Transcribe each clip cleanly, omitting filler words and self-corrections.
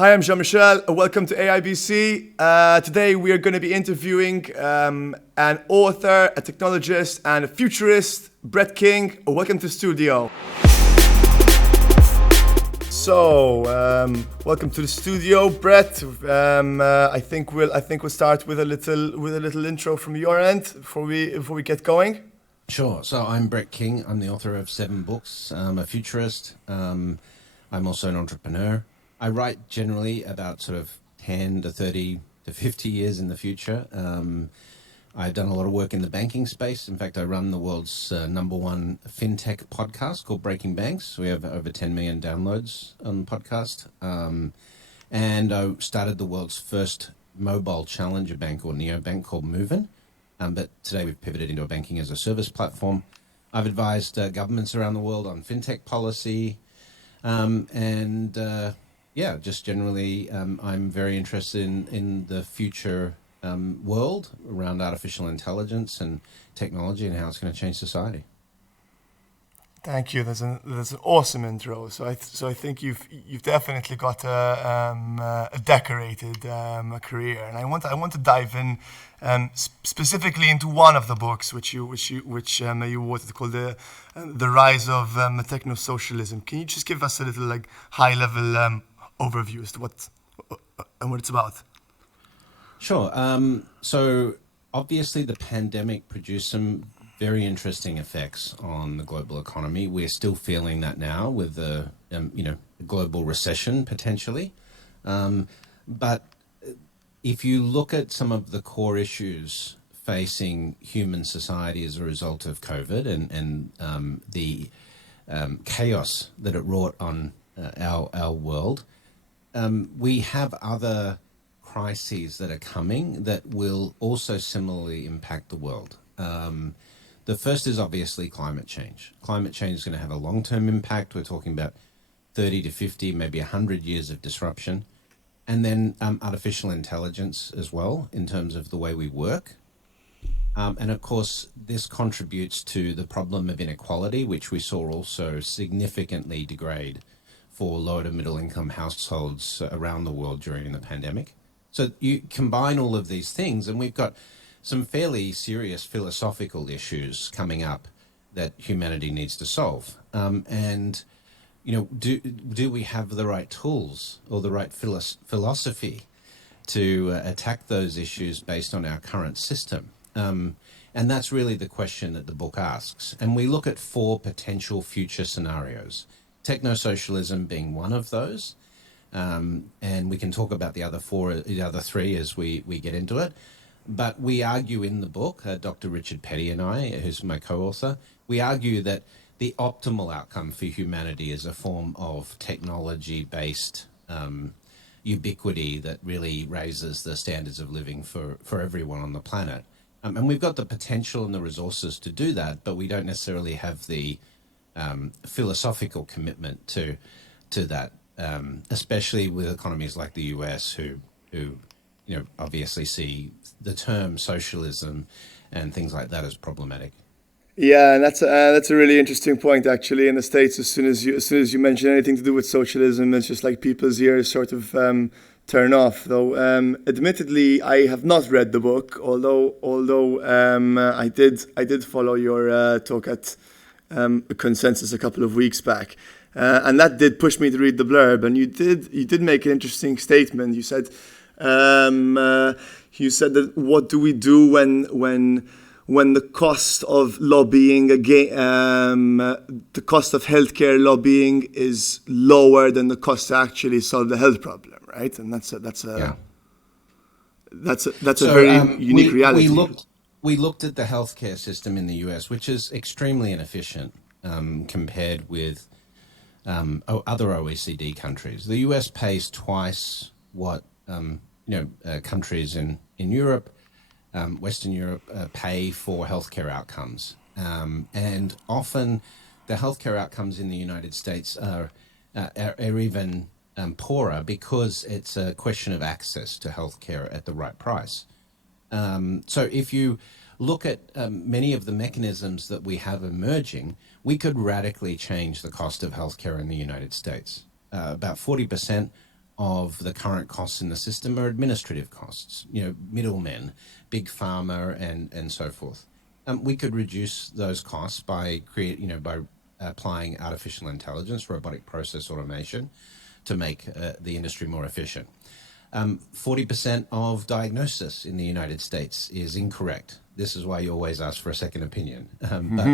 Hi, I'm Jean-Michel. Welcome to AIBC. Today we are going to be interviewing an author, a technologist, and a futurist, Brett King. Welcome to the studio. So, welcome to the studio, Brett. I think we'll start with a little intro from your end before we get going. Sure. So I'm Brett King. I'm the author of 7 books. I'm a futurist. I'm also an entrepreneur. I write generally about sort of 10 to 30 to 50 years in the future. I've done a lot of work in the banking space. In fact, I run the world's number one fintech podcast called Breaking Banks. We have over 10 million downloads on the podcast. And I started the world's first mobile challenger bank or neobank called Moven. But today we've pivoted into a banking as a service platform. I've advised governments around the world on fintech policy. Just generally, I'm very interested in the future world around artificial intelligence and technology and how it's going to change society. Thank you. That's an awesome intro. So I think you've definitely got a decorated career, and I want to dive in specifically into one of the books which you authored called the Rise of Techno Socialism. Can you just give us a little high level overview as to what it's about? Sure. So obviously the pandemic produced some very interesting effects on the global economy. We're still feeling that now with the global recession potentially. But if you look at some of the core issues facing human society as a result of COVID and the chaos that it wrought on our world, we have other crises that are coming that will also similarly impact the world. The first is obviously climate change. Climate change is going to have a long-term impact. We're talking about 30 to 50, maybe 100 years of disruption. And then artificial intelligence as well in terms of the way we work. And of course, this contributes to the problem of inequality, which we saw also significantly degrade for low to middle income households around the world during the pandemic. So you combine all of these things and we've got some fairly serious philosophical issues coming up that humanity needs to solve. Do we have the right tools or the right philosophy to attack those issues based on our current system? And that's really the question that the book asks. And we look at 4 potential future scenarios, techno-socialism being one of those. And we can talk about the other 3 as we get into it. But we argue in the book, Dr. Richard Petty and I, who's my co-author, we argue that the optimal outcome for humanity is a form of technology-based ubiquity that really raises the standards of living for everyone on the planet. And we've got the potential and the resources to do that, but we don't necessarily have the philosophical commitment to that, especially with economies like the US who obviously see the term socialism and things like that as problematic. Yeah, and that's a really interesting point actually. In the States, as soon as you mention anything to do with socialism, it's just like people's ears sort of turn off. Though, admittedly, I have not read the book. Although I did follow your talk at Consensus a couple of weeks back, and that did push me to read the blurb. And you did make an interesting statement. You said that what do we do when the cost of lobbying the cost of healthcare lobbying is lower than the cost to actually solve the health problem, right? And that's a very unique reality. We looked at the healthcare system in the US, which is extremely inefficient compared with other OECD countries. The US pays twice what countries in Europe, Western Europe, pay for healthcare outcomes. And often the healthcare outcomes in the United States are even poorer because it's a question of access to healthcare at the right price. So if you look at many of the mechanisms that we have emerging, we could radically change the cost of healthcare in the United States. About 40% of the current costs in the system are administrative costs, middlemen, big pharma, and so forth. We could reduce those costs by applying artificial intelligence, robotic process automation, to make the industry more efficient. 40% of diagnosis in the United States is incorrect. This is why you always ask for a second opinion. But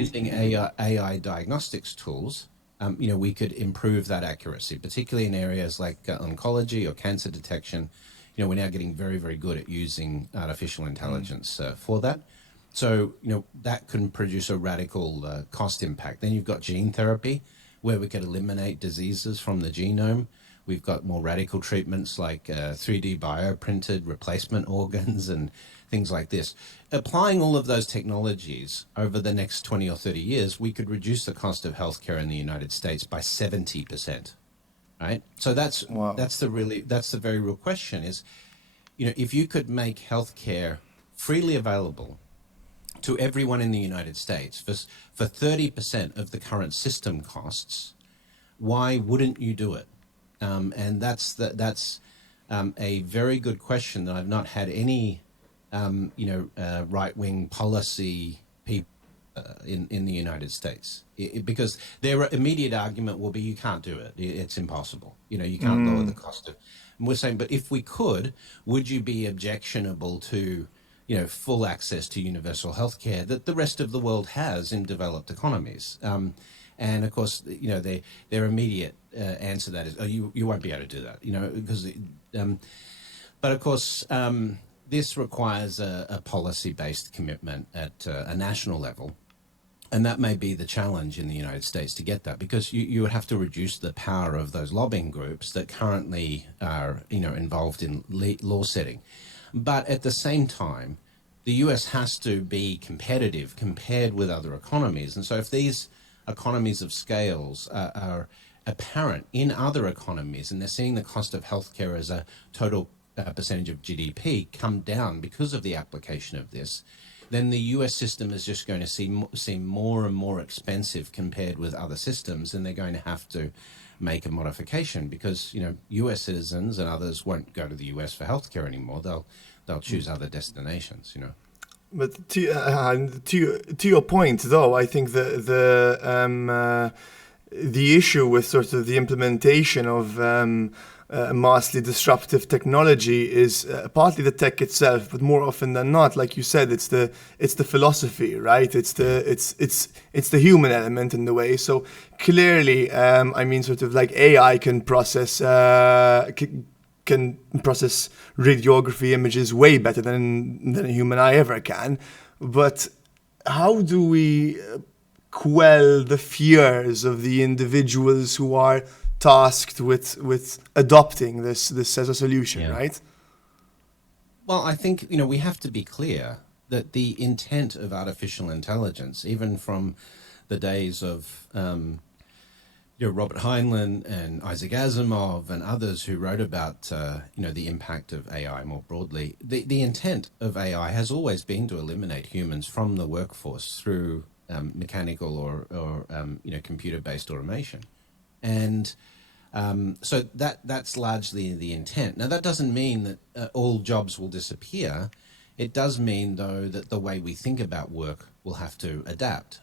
using AI diagnostics tools, we could improve that accuracy, particularly in areas like oncology or cancer detection. We're now getting very, very good at using artificial intelligence for that. So, that can produce a radical cost impact. Then you've got gene therapy, where we could eliminate diseases from the genome. We've got more radical treatments like 3D bioprinted replacement organs and things like this. Applying all of those technologies over the next 20 or 30 years, we could reduce the cost of healthcare in the United States by 70%. Right? So that's the very real question is, if you could make healthcare freely available to everyone in the United States for 30% of the current system costs, why wouldn't you do it? And that's a very good question that I've not had any right-wing policy people in the United States, because their immediate argument will be you can't do it. It's impossible. You can't lower the cost of. And we're saying, but if we could, would you be objectionable to full access to universal health care that the rest of the world has in developed economies? And of course, their immediate answer to that is, oh, you won't be able to do that, because. But of course, this requires a policy-based commitment at a national level, and that may be the challenge in the United States to get that, because you would have to reduce the power of those lobbying groups that currently are involved in law setting. But at the same time, the US has to be competitive compared with other economies, and so if these economies of scales are apparent in other economies, and they're seeing the cost of healthcare as a total percentage of GDP come down because of the application of this, then the US system is just going to seem more and more expensive compared with other systems, and they're going to have to make a modification, because US citizens and others won't go to the US for healthcare anymore. They'll choose other destinations. But to your point, though, I think the issue with sort of the implementation of massively disruptive technology is partly the tech itself, but more often than not, like you said, it's the philosophy, right? It's the human element in the way. So clearly, sort of like AI can process radiography images way better than a human eye ever can. But how do we quell the fears of the individuals who are tasked with adopting this as a solution, right? Well, I think, we have to be clear that the intent of artificial intelligence, even from the days of Robert Heinlein and Isaac Asimov and others who wrote about the impact of AI more broadly, the intent of AI has always been to eliminate humans from the workforce through mechanical or computer-based automation. And so that's largely the intent. Now, that doesn't mean that all jobs will disappear. It does mean, though, that the way we think about work will have to adapt,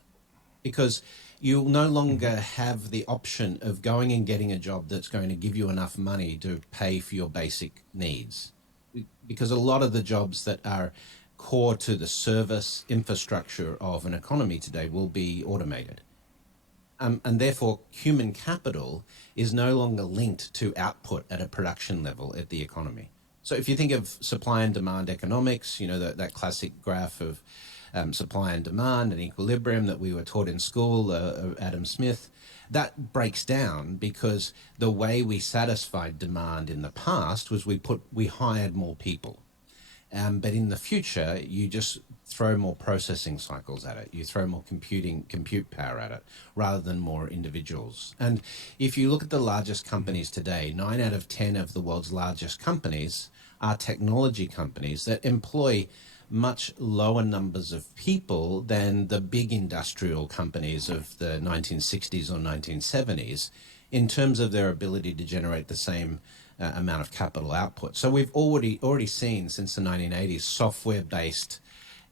because you'll no longer have the option of going and getting a job that's going to give you enough money to pay for your basic needs, because a lot of the jobs that are core to the service infrastructure of an economy today will be automated. And therefore, human capital is no longer linked to output at a production level at the economy. So if you think of supply and demand economics, that classic graph of supply and demand and equilibrium that we were taught in school, Adam Smith, that breaks down because the way we satisfied demand in the past was we hired more people. But in the future, you just throw more processing cycles at it. You throw more compute power at it, rather than more individuals. And if you look at the largest companies today, 9 out of 10 of the world's largest companies are technology companies that employ much lower numbers of people than the big industrial companies of the 1960s or 1970s in terms of their ability to generate the same amount of capital output. So we've already seen since the 1980s software-based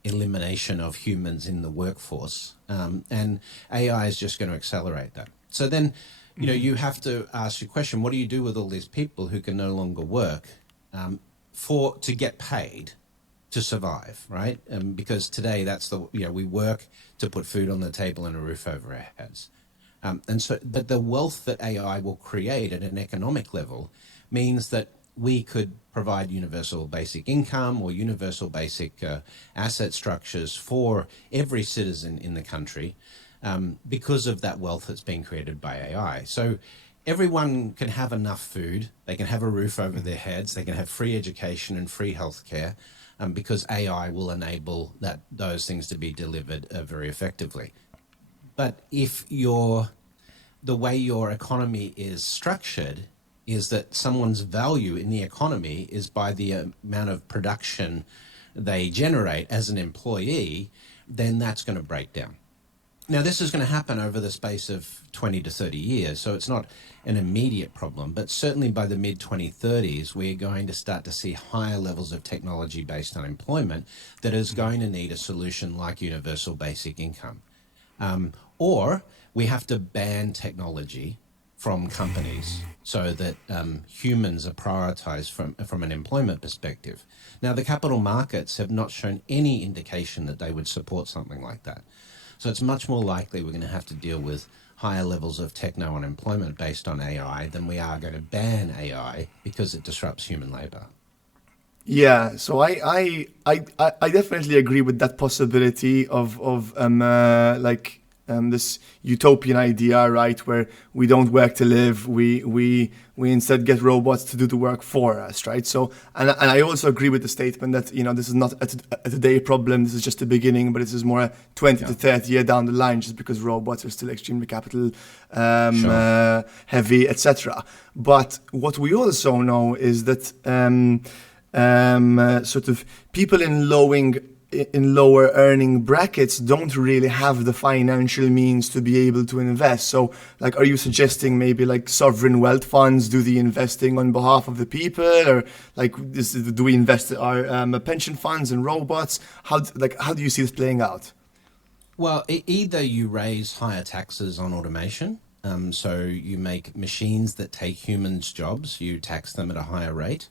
elimination of humans in the workforce, and AI is just going to accelerate that. So then, you have to ask your question: what do you do with all these people who can no longer work to get paid to survive, right? Because today that's we work to put food on the table and a roof over our heads. But the wealth that AI will create at an economic level means that we could provide universal basic income or universal basic asset structures for every citizen in the country because of that wealth that's being created by AI. So everyone can have enough food, they can have a roof over their heads, they can have free education and free healthcare, because AI will enable those things to be delivered very effectively. But if the way your economy is structured is that someone's value in the economy is by the amount of production they generate as an employee, then that's going to break down. Now, this is going to happen over the space of 20 to 30 years, so it's not an immediate problem, but certainly by the mid-2030s, we're going to start to see higher levels of technology-based unemployment that is going to need a solution like universal basic income. Or we have to ban technology from companies so that humans are prioritized from an employment perspective. Now, the capital markets have not shown any indication that they would support something like that. So it's much more likely we're going to have to deal with higher levels of techno unemployment based on AI than we are going to ban AI because it disrupts human labor. Yeah, so I definitely agree with that possibility of this utopian idea, right, where we don't work to live, we instead get robots to do the work for us, right? So, and I also agree with the statement that this is not a today problem. This is just the beginning, but this is more a 20 to 30 year down the line, just because robots are still extremely capital heavy, etc. But what we also know is that sort of people in lower earning brackets don't really have the financial means to be able to invest. So, like, are you suggesting maybe like sovereign wealth funds do the investing on behalf of the people, or like do we invest our pension funds in robots? How do you see this playing out? Well, either you raise higher taxes on automation, so you make machines that take humans' jobs, you tax them at a higher rate.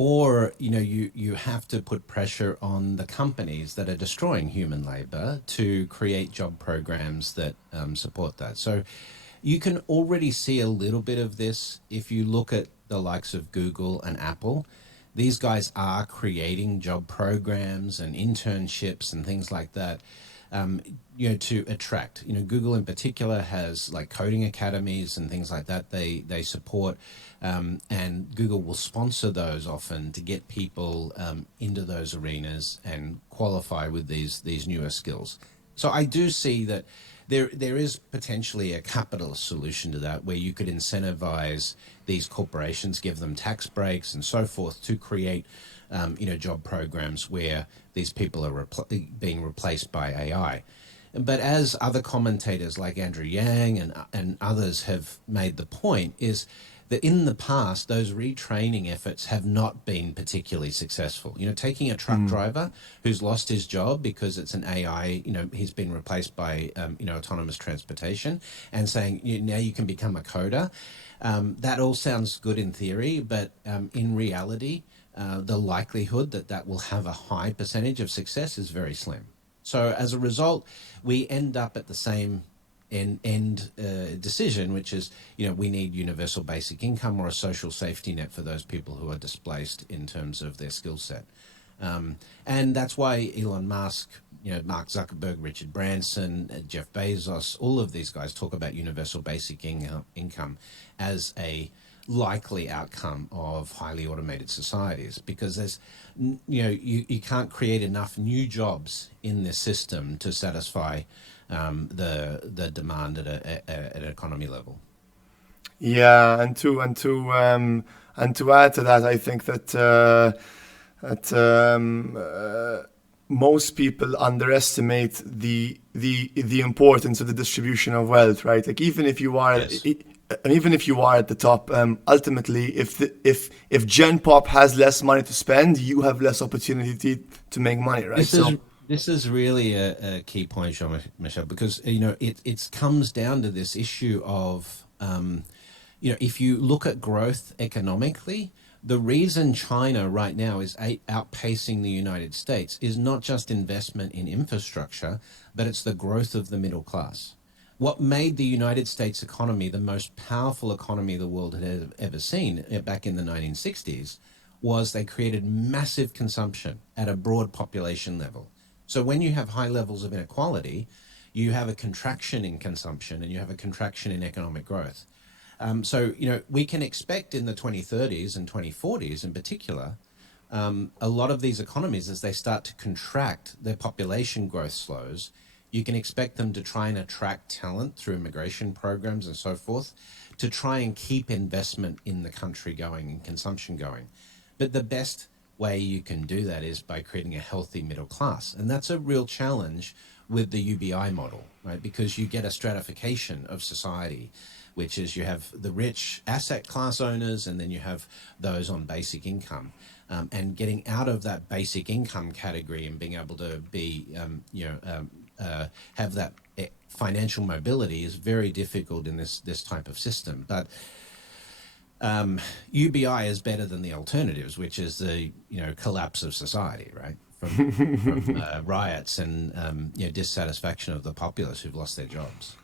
Or, you have to put pressure on the companies that are destroying human labor to create job programs that support that. So you can already see a little bit of this if you look at the likes of Google and Apple. These guys are creating job programs and internships and things like that, to attract. Google in particular has like coding academies and things like that they support. And Google will sponsor those often to get people into those arenas and qualify with these newer skills. So I do see that there is potentially a capitalist solution to that, where you could incentivize these corporations, give them tax breaks and so forth to create job programs where these people are being replaced by AI. But as other commentators like Andrew Yang and others have made the point, is that in the past, those retraining efforts have not been particularly successful. Taking a truck driver who's lost his job because it's an AI, he's been replaced by, autonomous transportation, and saying, now you can become a coder. That all sounds good in theory, but in reality, the likelihood that will have a high percentage of success is very slim. So as a result, we end up at the same end decision, which is, we need universal basic income or a social safety net for those people who are displaced in terms of their skill set. And that's why Elon Musk, Mark Zuckerberg, Richard Branson, Jeff Bezos, all of these guys talk about universal basic income as a likely outcome of highly automated societies, because there's, you can't create enough new jobs in this system to satisfy the demand at an economy level. Yeah, and to add to that, I think that most people underestimate the importance of the distribution of wealth, right? Like, even if you are, Yes. and even if you are at the top, ultimately, if Gen Pop has less money to spend, you have less opportunity to make money, right? This is really a key point, Jean-Michel, because it comes down to this issue of if you look at growth economically, the reason China right now is outpacing the United States is not just investment in infrastructure, but it's the growth of the middle class. What made the United States economy the most powerful economy the world had ever seen back in the 1960s was they created massive consumption at a broad population level. So when you have high levels of inequality, you have a contraction in consumption and you have a contraction in economic growth. So we can expect in the 2030s and 2040s in particular, a lot of these economies, as they start to contract, their population growth slows. You can expect them to try and attract talent through immigration programs and so forth to try and keep investment in the country going and consumption going. But the best way you can do that is by creating a healthy middle class. And that's a real challenge with the UBI model, right? Because you get a stratification of society, which is you have the rich asset class owners and then you have those on basic income. And getting out of that basic income category and being able to be, have that financial mobility is very difficult in this type of system. But UBI is better than the alternatives, which is the collapse of society, right? From riots and dissatisfaction of the populace who've lost their jobs.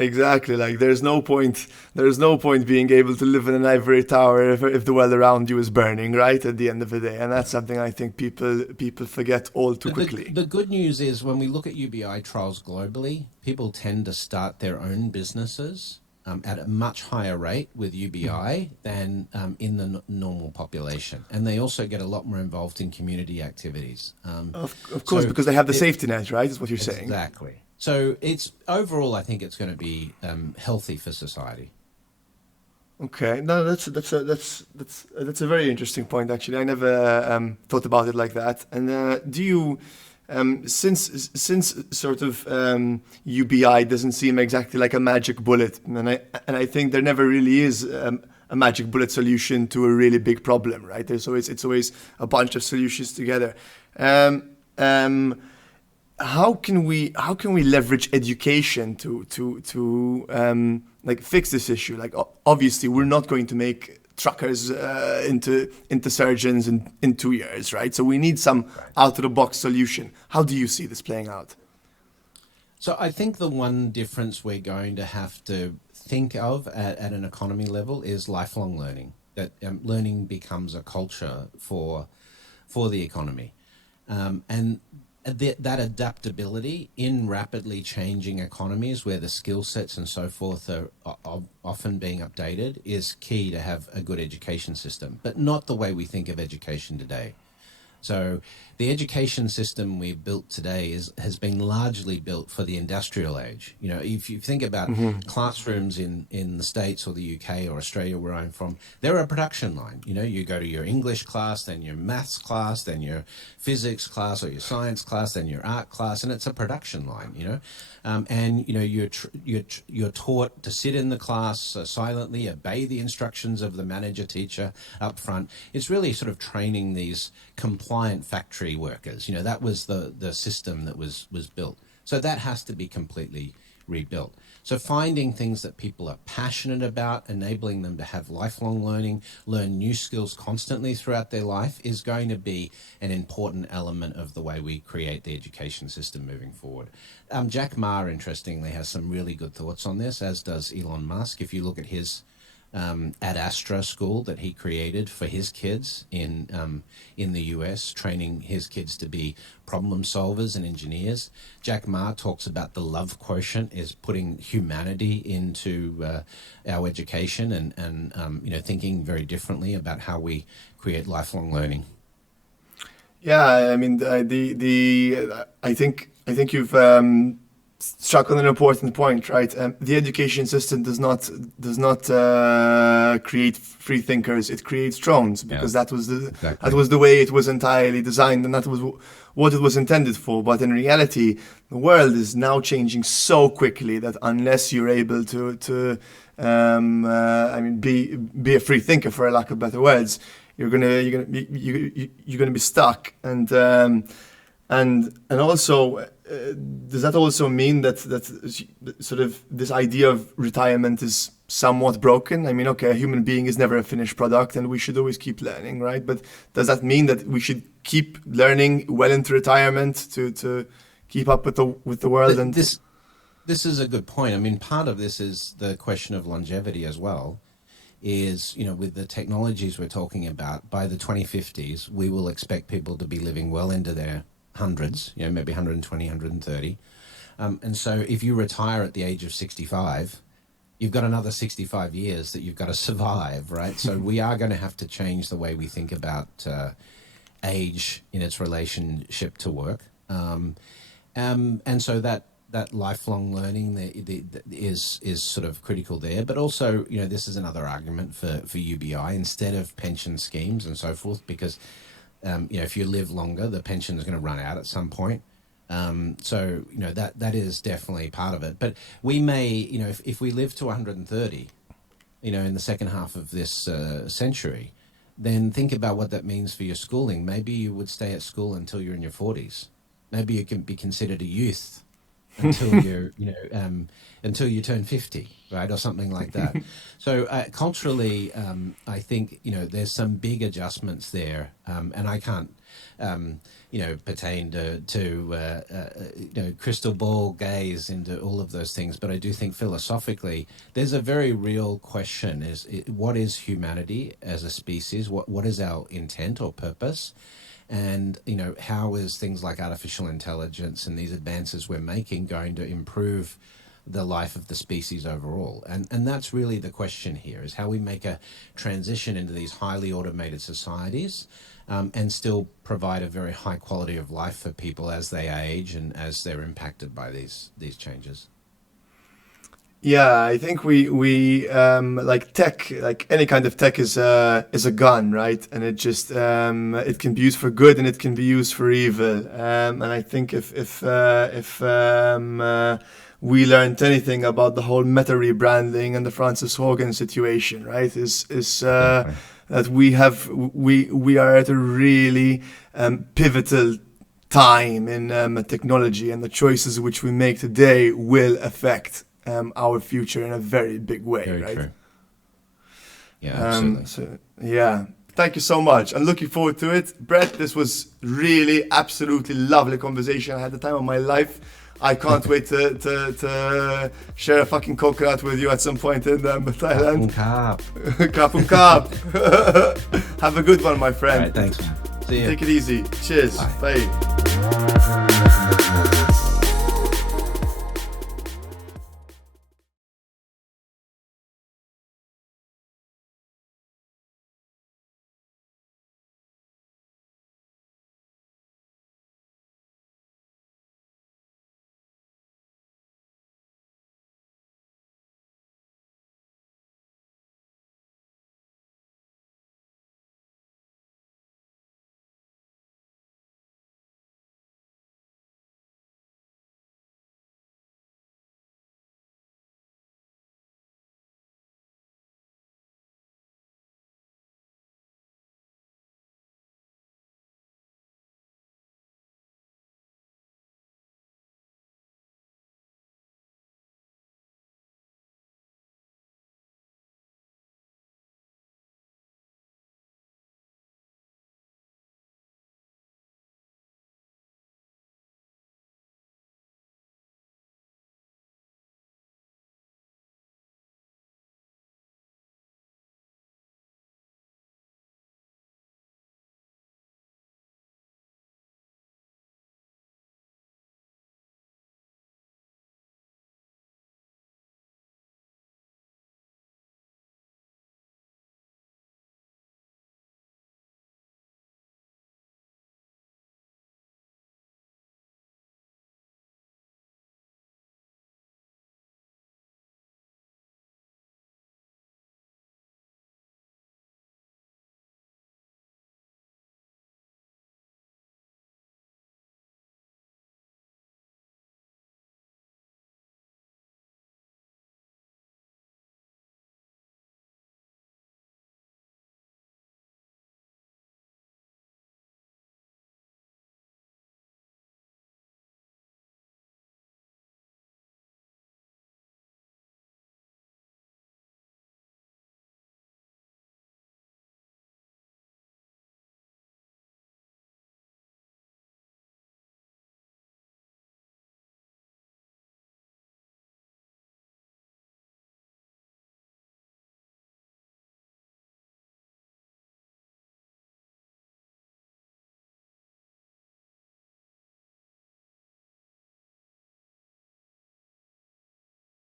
Exactly. Like there's no point being able to live in an ivory tower if the world around you is burning, right? At the end of the day, and that's something I think people forget all too quickly. The good news is when we look at UBI trials globally, people tend to start their own businesses at a much higher rate with UBI than in the normal population, and they also get a lot more involved in community activities. Of course, because they have the safety net, right? Is what you're saying. Exactly. So it's overall, I think it's going to be healthy for society. Okay, no, that's a very interesting point. Actually, I never thought about it like that. And do you, since sort of UBI doesn't seem exactly like a magic bullet, and I think there never really is a magic bullet solution to a really big problem, right? It's always a bunch of solutions together. How can we leverage education to like fix this issue? Like obviously we're not going to make truckers into surgeons in 2 years, right? So we need some out of the box solution. How do you see this playing out? So I think the one difference we're going to have to think of at an economy level is lifelong learning. That learning becomes a culture for the economy, and that adaptability in rapidly changing economies where the skill sets and so forth are often being updated is key to have a good education system, but not the way we think of education today. So the education system we've built today has been largely built for the industrial age. If you think about classrooms in the States or the UK or Australia, where I'm from, they're a production line. You go to your English class, then your maths class, then your physics class or your science class, then your art class, and it's a production line, you're taught to sit in the class silently, obey the instructions of the manager teacher up front. It's really sort of training these compliant factory workers. That was the system that was built. So that has to be completely rebuilt. So finding things that people are passionate about, enabling them to have lifelong learning, learn new skills constantly throughout their life is going to be an important element of the way we create the education system moving forward. Jack Ma, interestingly, has some really good thoughts on this, as does Elon Musk. If you look at his Ad Astra school that he created for his kids in the US, training his kids to be problem solvers and engineers. Jack Ma talks about the love quotient is putting humanity into our education and thinking very differently about how we create lifelong learning. Yeah, I mean I think you've struck on an important point, right? The education system does not create free thinkers. It creates drones, because that was the way it was entirely designed, and that was what it was intended for. But in reality, the world is now changing so quickly that unless you're able to be a free thinker, for a lack of better words, you're gonna be stuck. And also, does that also mean that sort of this idea of retirement is somewhat broken? I mean, okay, a human being is never a finished product, and we should always keep learning, right? But does that mean that we should keep learning well into retirement to keep up with the world? And this is a good point. I mean, part of this is the question of longevity as well. Is, with the technologies we're talking about, by the 2050s, we will expect people to be living well into their hundreds, maybe 120, 130. And so if you retire at the age of 65, you've got another 65 years that you've got to survive, right? So we are going to have to change the way we think about age in its relationship to work. And so that lifelong learning is sort of critical there. But also, this is another argument for UBI instead of pension schemes and so forth, because if you live longer, the pension is going to run out at some point. So that is definitely part of it. But we may, if we live to 130, in the second half of this century, then think about what that means for your schooling. Maybe you would stay at school until you're in your 40s. Maybe you can be considered a youth until you're, until you turn 50, right, or something like that. So culturally, I think there's some big adjustments there, and I can't, pertain to crystal ball gaze into all of those things. But I do think philosophically, there's a very real question: what is humanity as a species? What is our intent or purpose? And, how is things like artificial intelligence and these advances we're making going to improve the life of the species overall? And that's really the question here, is how we make a transition into these highly automated societies and still provide a very high quality of life for people as they age and as they're impacted by these changes. Yeah, I think we like tech, like any kind of tech is a gun, right? And it just it can be used for good and it can be used for evil. And I think if we learned anything about the whole Meta rebranding and the Francis Hogan situation, right, is that we are at a really pivotal time in technology, and the choices which we make today will affect our future in a very big way. Very right? True. Yeah, absolutely. Thank you so much. I'm looking forward to it. Brett, this was really absolutely lovely conversation. I had the time of my life. I can't wait to share a fucking coconut with you at some point in Thailand. Kapun kap. Have a good one, my friend. All right, thanks, man. See you. Take it easy. Cheers. Bye. Bye.